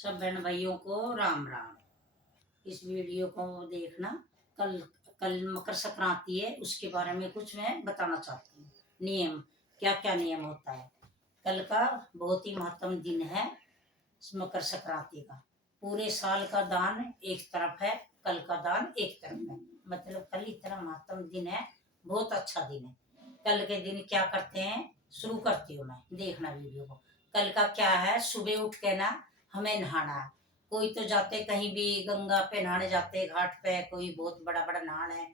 सब बहन भाइयों को राम राम। इस वीडियो को देखना। कल कल मकर संक्रांति है, उसके बारे में कुछ मैं बताना चाहती हूँ। नियम, क्या क्या नियम होता है। कल का बहुत ही महत्वपूर्ण दिन है मकर संक्रांति का। पूरे साल का दान एक तरफ है, कल का दान एक तरफ है। मतलब कल इतना महत्वपूर्ण दिन है, बहुत अच्छा दिन है। कल के दिन क्या करते हैं, शुरू करती हूँ मैं, देखना वीडियो को। कल का क्या है, सुबह उठ के ना हमें नहाना है। कोई तो जाते कहीं भी गंगा पे नहाने जाते, घाट पे कोई बहुत बड़ा बड़ा नहान है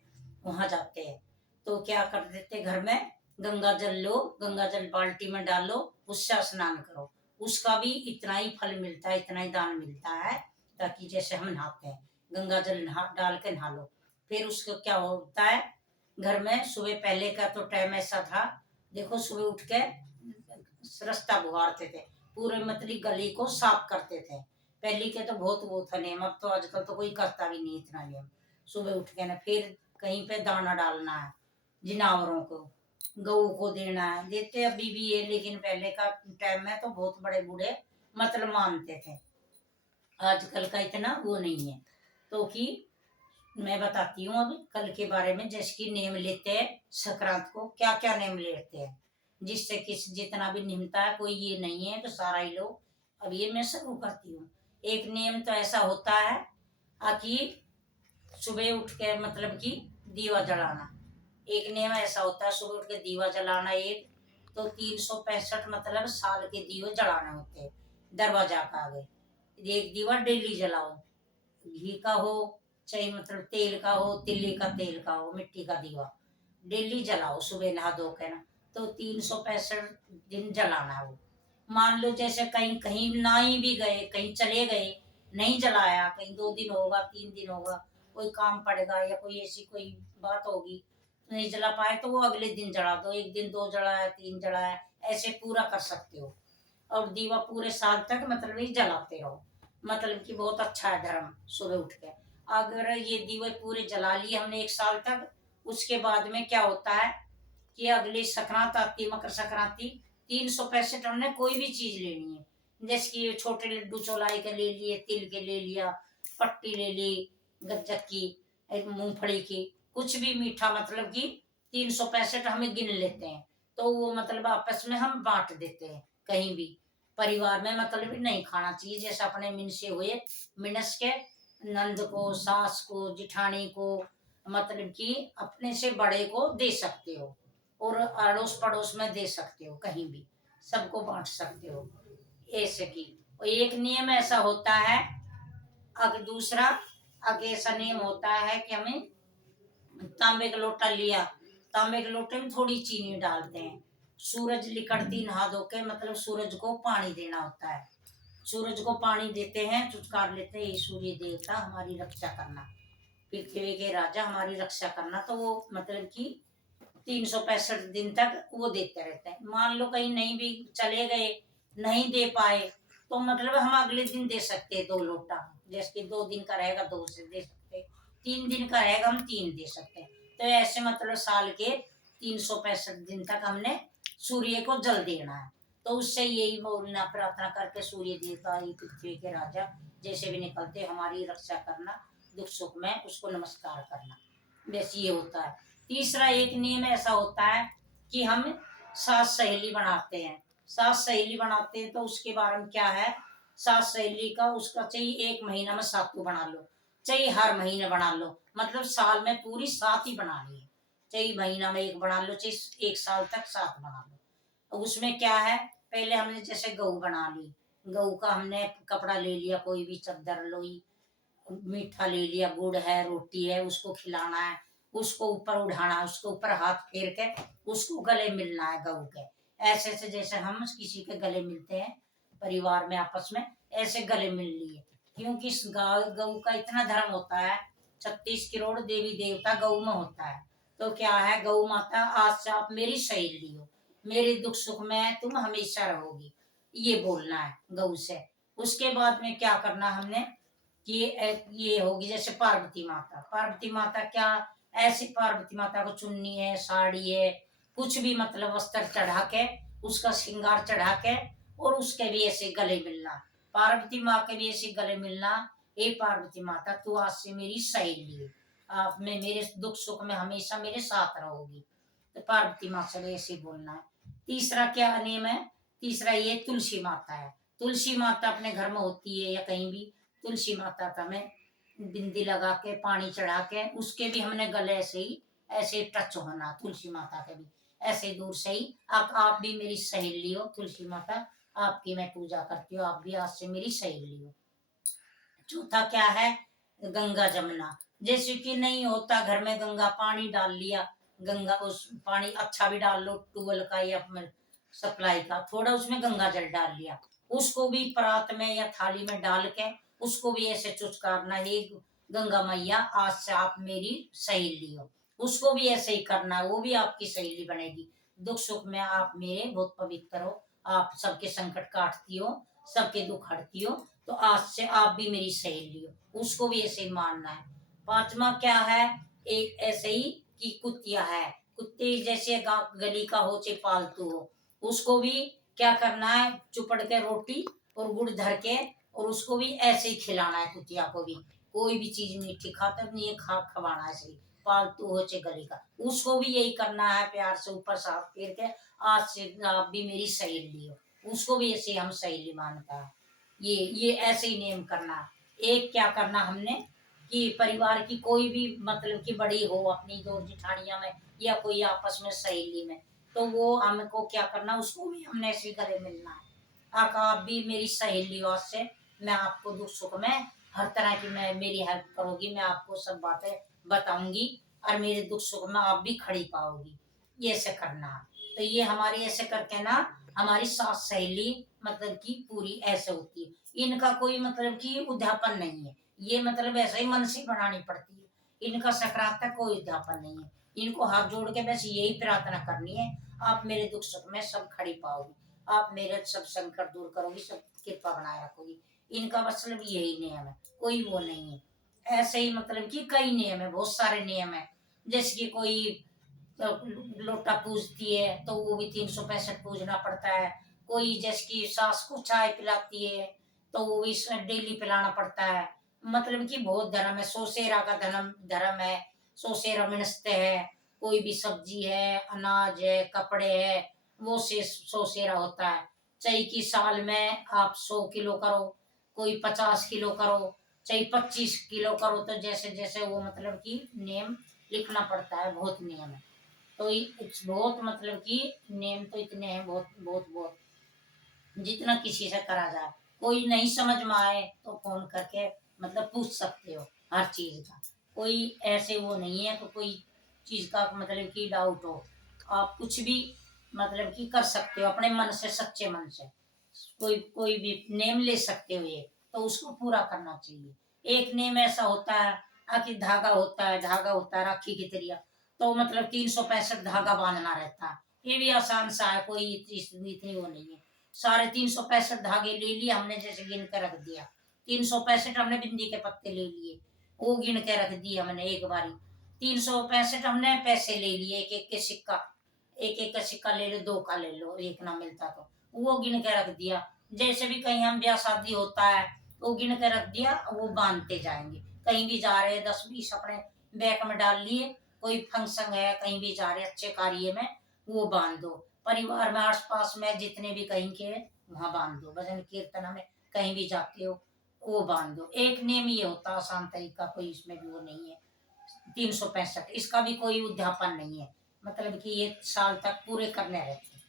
वहां जाते हैं। तो क्या कर देते, घर में गंगा जल लो, गंगा जल बाल्टी में डालो, उससे स्नान करो। उसका भी इतना ही फल मिलता है, इतना ही दान मिलता है। ताकि जैसे हम नहाते हैं, गंगा जल डाल के नहा लो। फिर उसको क्या होता है, घर में सुबह पहले का तो टाइम ऐसा था, देखो सुबह उठ के रास्ता बुहारते थे, पूरे मतलब गली को साफ करते थे। पहले के तो बहुत वो था नियम, अब तो आजकल तो कोई करता भी नहीं इतना नियम। सुबह उठ के ना फिर कहीं पे दाना डालना है, जिनावरों को, गऊ को देना है। देते अभी भी है, लेकिन पहले का टाइम में तो बहुत बड़े बूढ़े मतलब मानते थे। आजकल का इतना वो नहीं है। तो कि मैं बताती हूँ अब कल के बारे में। जैसे कि नेम लेते हैं संक्रांत को, क्या क्या नेम लेते हैं, जिससे किस जितना भी निमता है, कोई ये नहीं है तो सारा ही लो। अब ये मैं शुरू करती हूँ। एक नियम तो ऐसा होता है कि सुबह उठ के मतलब कि दीवा जलाना। एक नियम ऐसा होता है, सुबह उठ के दीवा जलाना। एक तो 365 मतलब साल के दीवे जलाने होते हैं दरवाजा का आगे। एक दीवा डेली जलाओ, घी का हो चाहे मतलब तेल का हो, तिल्ली का तेल का हो, मिट्टी का दीवा डेली जलाओ सुबह नहा धो के ना। तो 365 दिन जलाना है वो। मान लो जैसे कहीं कहीं ना ही भी गए, कहीं चले गए, नहीं जलाया, कहीं 2 दिन होगा 3 दिन होगा, कोई काम पड़ेगा या कोई ऐसी कोई बात होगी, नहीं जला पाए तो वो अगले दिन जला दो। एक दिन 2 जलाया, 3 जलाया, ऐसे पूरा कर सकते हो। और दीवा पूरे साल तक मतलब ये जलाते रहो। मतलब कि बहुत अच्छा है धर्म। सुबह उठ के अगर ये दीवे पूरे जला लिए हमने एक साल तक, उसके बाद में क्या होता है कि अगली संक्रांत आती है, मकर संक्रांति। 365 हमने कोई भी चीज लेनी है, जैसे कि छोटे लड्डू चौलाई के ले लिए, तिल के ले लिया, पट्टी ले ली, गज्जक की, मूंगफली की, कुछ भी मीठा, मतलब कि 365 हमें गिन लेते हैं। तो वो मतलब आपस में हम बांट देते हैं कहीं भी। परिवार में मतलब नहीं खाना चाहिए, जैसे अपने मिन से हुए मिनस के नंद को, सास को, जिठानी को, मतलब कि अपने से बड़े को दे सकते हो, और अड़ोस पड़ोस में दे सकते हो, कहीं भी सबको बांट सकते हो ऐसे की। और एक नियम ऐसा होता है, अगर दूसरा अगर ऐसा नियम होता है कि हमें तांबे का लोटा लिया, तांबे के लोटे में थोड़ी चीनी डालते हैं। सूरज लिकड़ती नहा धो के मतलब सूरज को पानी देना होता है। सूरज को पानी देते हैं, चुटकार लेते हैं, ये सूर्य देवता हमारी रक्षा करना, पृथ्वी के राजा हमारी रक्षा करना। तो वो मतलब कि 365 दिन तक वो देते रहते हैं। मान लो कहीं नहीं भी चले गए, नहीं दे पाए, तो मतलब हम अगले दिन दे सकते हैं 2 लोटा। जैसे कि 2 दिन का रहेगा 2 से दे सकते हैं, 3 दिन का रहेगा हम 3 दे सकते हैं। तो ऐसे मतलब साल के 365 दिन तक हमने सूर्य को जल देना है। तो उससे यही बोलना, प्रार्थना करके सूर्य देवता, ये पृथ्वी के राजा जैसे भी निकलते हमारी रक्षा करना, दुख सुख में उसको नमस्कार करना। बस ये होता है। तीसरा एक नियम ऐसा होता है कि हम सास सहेली बनाते हैं। सास सहेली बनाते हैं तो उसके बारे में क्या है, सास सहेली का उसका चाहिए 1 महीना में 7 बना लो, चाहिए हर महीने बना लो, मतलब साल में पूरी 7 ही बनानी है। चाहिए महीना में 1 बना लो, चाहिए 1 साल तक 7 बना लो। तो उसमें क्या है, पहले हमने जैसे गऊ बना ली, गऊ का हमने कपड़ा ले लिया, कोई भी चादर लोई, मीठा ले लिया, गुड़ है, रोटी है, उसको खिलाना है, उसको ऊपर उठाना है, उसके ऊपर हाथ फेर के उसको गले मिलना है गऊ के। ऐसे ऐसे जैसे हम किसी के गले मिलते हैं परिवार में आपस में, ऐसे गले मिल लिए। क्योंकि इस गऊ का इतना धर्म होता है, 36 करोड़ देवी देवता गऊ में होता है। तो क्या है, गऊ माता आज से आप मेरी सहेली हो, मेरे दुख सुख में तुम हमेशा रहोगी, ये बोलना है गऊ से। उसके बाद में क्या करना हमने कि ये होगी जैसे पार्वती माता। पार्वती माता क्या, ऐसी पार्वती माता को चुन्नी है, साड़ी है, कुछ भी मतलब वस्त्र चढ़ा के, उसका श्रृंगार चढ़ा के, और उसके भी ऐसे गले मिलना। पार्वती माँ के भी ऐसे गले मिलना, ए पार्वती माता तू आज से मेरी सहेली है, आप में मेरे दुख सुख में हमेशा मेरे साथ रहोगी। तो पार्वती माँ से ऐसे बोलना है। तीसरा क्या नियम है? तीसरा ये तुलसी माता है। तुलसी माता अपने घर में होती है या कहीं भी, तुलसी माता का में बिंदी लगा के पानी चढ़ा के उसके भी हमने गले से ही ऐसे टच होना, तुलसी माता के भी ऐसे दूर से ही। आप भी मेरी सहेली हो तुलसी माता, आपकी मैं पूजा करती हूँ, आप भी आज से मेरी सहेली हो। चौथा क्या है? गंगा जमुना। जैसे कि नहीं होता घर में गंगा, पानी डाल लिया, गंगा उस पानी अच्छा भी डाल लो ट्यूबवेल का या सप्लाई का, थोड़ा उसमें गंगा जल डाल लिया, उसको भी परात में या थाली में डाल के उसको भी ऐसे चुचकारना, हे गंगा मैया आज से आप मेरी सहेली हो। उसको भी ऐसे ही करना, वो भी आपकी सहेली बनेगी। दुख सुख में आप मेरे बहुत पवित्र हो, आप सबके संकट काटती हो, सबके दुख हरती हो, तो आज से आप भी मेरी सहेली हो, उसको भी ऐसे ही मानना है। पांचवा क्या है? एक ऐसे ही कि कुतिया है, कुत्ते जैसे गली का हो चाहे पालतू हो, उसको भी क्या करना है? चुपड़ के रोटी और गुड़ धर के और उसको भी ऐसे ही खिलाना है। कुतिया को भी कोई भी चीज मीठी खाता नहीं है, खवाना ऐसे ही, पालतू हो चाहे गली का, उसको भी यही करना है, प्यार से ऊपर साफ फेर के आज से आप भी मेरी सहेली हो, उसको भी ऐसे हम सहेली मानता है। ये ऐसे ही नियम करना। एक क्या करना हमने कि परिवार की कोई भी मतलब कि बड़ी हो अपनी दो जिठानिया में या कोई आपस में सहेली में, तो वो हमको क्या करना, उसको भी हमने ऐसे गले मिलना है। आप भी मेरी सहेली हो, आज से मैं आपको दुख सुख में हर तरह की मैं मेरी हेल्प करोगी, मैं आपको सब बातें बताऊंगी और मेरे दुख सुख में आप भी खड़ी पाओगी, ये ऐसे करना। तो ये हमारी ऐसे करके ना हमारी सास सहेली मतलब कि पूरी ऐसे होती है। इनका कोई मतलब कि उद्यापन नहीं है, ये मतलब ऐसे ही मन से बनानी पड़ती है, इनका सकारात्मक तक कोई उद्यापन नहीं है। इनको हाथ जोड़ के बस यही प्रार्थना करनी है, आप मेरे दुख सुख में सब खड़ी पाओगी, आप मेरे सब संकट दूर करोगी, सब कृपा बनाए रखोगी। इनका मतलब यही नियम है, कोई वो नहीं है। ऐसे ही मतलब कि कई नियम है, बहुत सारे नियम है। जैसे कि कोई लोटा पूजती है तो वो भी 365 पूजना पड़ता है। कोई जैसे कि सास को चाय पिलाती है तो वो भी इसमें डेली पिलाना पड़ता है। मतलब कि बहुत धर्म है, सोसेरा का धर्म धर्म है, सोसेरा मिनसते है, कोई भी सब्जी है, अनाज है, कपड़े है, वो से सोसेरा होता है। चाहे कि साल में आप 100 किलो करो, कोई 50 किलो करो, चाहे 25 किलो करो, तो जैसे जैसे वो मतलब कि नियम लिखना पड़ता है, बहुत नियम है। तो बहुत मतलब कि नियम तो इतने हैं, बहुत बहुत बहुत, जितना किसी से करा जाए। कोई नहीं समझ में आए तो फोन करके मतलब पूछ सकते हो हर चीज का, कोई ऐसे वो नहीं है। तो कोई चीज का मतलब कि डाउट हो, आप कुछ भी मतलब कि कर सकते हो अपने मन से, सच्चे मन से। कोई कोई भी नेम ले सकते हो ये, तो उसको पूरा करना चाहिए। एक नेम ऐसा होता है आखिर धागा होता है, धागा होता है राखी की तरह, तो मतलब 365 धागा बांधना रहता है, ये भी आसान सा है, कोई इतनी वो नहीं है। सारे 365 धागे ले लिए हमने, जैसे गिन के रख दिया, 365 हमने बिंदी के पत्ते ले लिए, वो गिन के रख दिए हमने एक बारी। 365 हमने पैसे ले लिए, एक एक के सिक्का, एक एक का सिक्का ले लो, दो का ले लो, एक ना मिलता तो वो गिन के रख दिया। जैसे भी कहीं हम ब्याह शादी होता है वो गिन के रख दिया, वो बांधते जाएंगे। कहीं भी जा रहे हैं 10-20 अपने बैग में डाल लिए, कोई फंक्शन है कहीं भी जा रहे अच्छे कार्य में, वो बांध दो। परिवार में आस पास में जितने भी कहीं के वहां बांध दो, भजन कीर्तन में कहीं भी जाते हो वो बांध दो। एक नियम ये होता है, आसान तरीका, कोई इसमें भी वो नहीं है। 365 इसका भी कोई उद्यापन नहीं है, मतलब कि ये साल तक पूरे करने रहते हैं,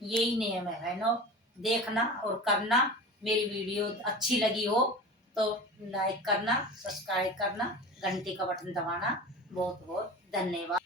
यही नियम है ना। देखना और करना। मेरी वीडियो अच्छी लगी हो तो लाइक करना, सब्सक्राइब करना, घंटी का बटन दबाना। बहुत बहुत धन्यवाद।